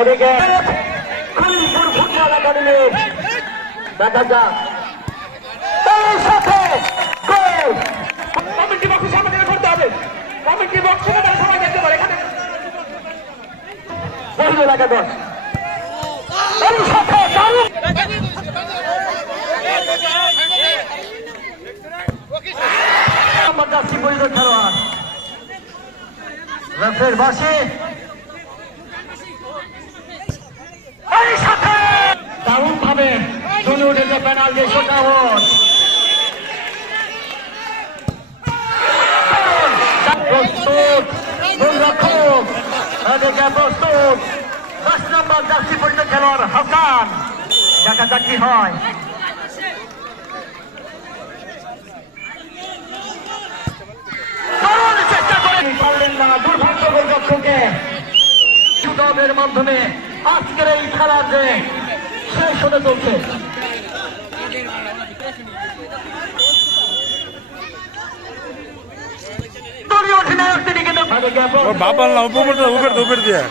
ওদিকে খলিলপুর ফুটবল একাডেমির দেখা যাক তার সাথে গোল। কমিটি বক্স সামনে করতে হবে, কমিটি বক্স সবাই দেখতে পারে এখানে বহির এলাকা দল তার সাথে দারুণ জার্সি পরিহিত খেলোয়াড় রেফারির বাঁশি এই সাথে দারুণ ভাবে চলে উঠেছে পেনাল্টি শট আউট। প্রস্তুত গোলরক্ষক এদিকে প্রস্তুত 10 নম্বর জার্সি পরিহিত খেলোয়াড় হাসান। দেখা যাক কি হয়। চেষ্টা করে পারলেন না দুর্ভাগ্য গোলরক্ষকে। দলের মাধ্যমে আজকের এই খেলার যে শেষ হতে চলছে। দলীয় অধিনায়ক তিনি কিন্তু বাবা উপর দিয়ে